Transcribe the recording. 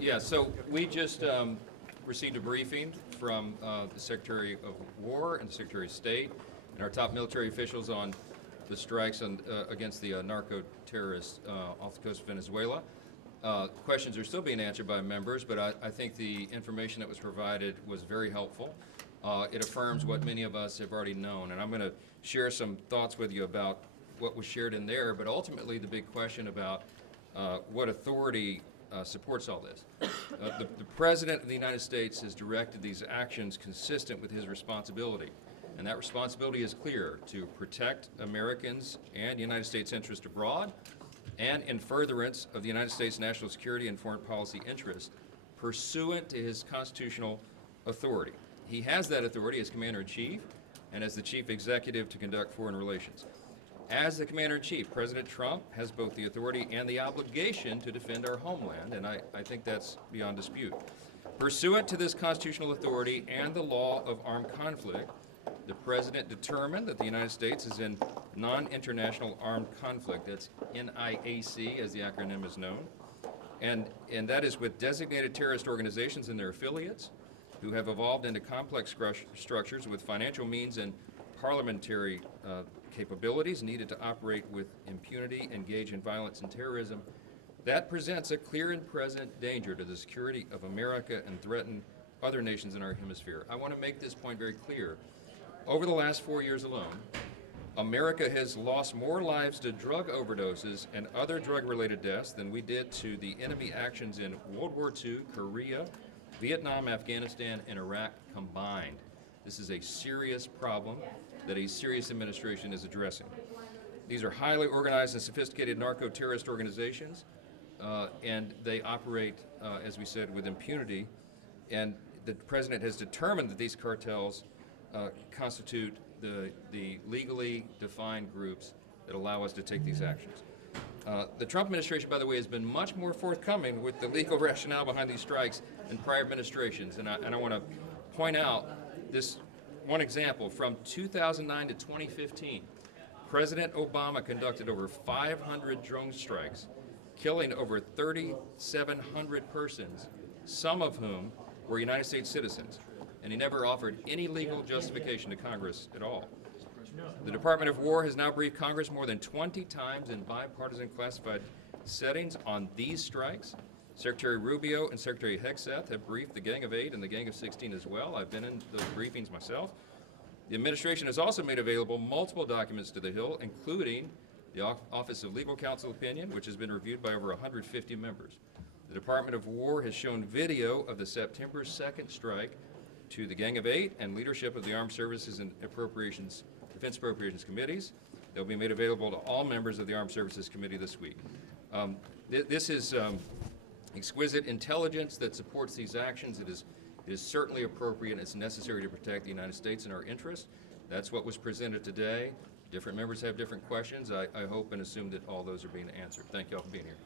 Yeah, so we just received a briefing from the Secretary of War and the Secretary of State and our top military officials on the strikes against the narco-terrorists off the coast of Venezuela. Questions are still being answered by members, but I think the information that was provided was very helpful. It affirms what many of us have already known, and I'm going to share some thoughts with you about what was shared in there, but ultimately the big question about what authority supports all this. The President of the United States has directed these actions consistent with his responsibility, and that responsibility is clear: to protect Americans and United States interests abroad, and in furtherance of the United States national security and foreign policy interests, pursuant to his constitutional authority. He has that authority as Commander-in-Chief and as the Chief Executive to conduct foreign relations. As the Commander-in-Chief, President Trump has both the authority and the obligation to defend our homeland, and I think that's beyond dispute. Pursuant to this constitutional authority and the law of armed conflict, the President determined that the United States is in non-international armed conflict, that's NIAC as the acronym is known, and that is with designated terrorist organizations and their affiliates who have evolved into complex structures with financial means and parliamentary capabilities needed to operate with impunity, engage in violence and terrorism. That presents a clear and present danger to the security of America and threaten other nations in our hemisphere. I want to make this point very clear. Over the last 4 years alone, America has lost more lives to drug overdoses and other drug-related deaths than we did to the enemy actions in World War II, Korea, Vietnam, Afghanistan, and Iraq combined. This is a serious problem that a serious administration is addressing. These are highly organized and sophisticated narco-terrorist organizations, and they operate, as we said, with impunity. And the President has determined that these cartels constitute the legally defined groups that allow us to take these actions. The Trump administration, by the way, has been much more forthcoming with the legal rationale behind these strikes than prior administrations. And I want to point out this one example. From 2009 to 2015, President Obama conducted over 500 drone strikes, killing over 3,700 persons, some of whom were United States citizens. And he never offered any legal justification to Congress at all. The Department of War has now briefed Congress more than 20 times in bipartisan classified settings on these strikes. Secretary Rubio and Secretary Hegseth have briefed the Gang of 8 and the Gang of 16 as well. I've been in those briefings myself. The administration has also made available multiple documents to the Hill, including the Office of Legal Counsel opinion, which has been reviewed by over 150 members. The Department of War has shown video of the September 2nd strike to the Gang of 8 and leadership of the Armed Services and Defense Appropriations Committees. They'll be made available to all members of the Armed Services Committee this week. This is exquisite intelligence that supports these actions. It is certainly appropriate and it's necessary to protect the United States and our interests. That's what was presented today. Different members have different questions. I hope and assume that all those are being answered. Thank you all for being here.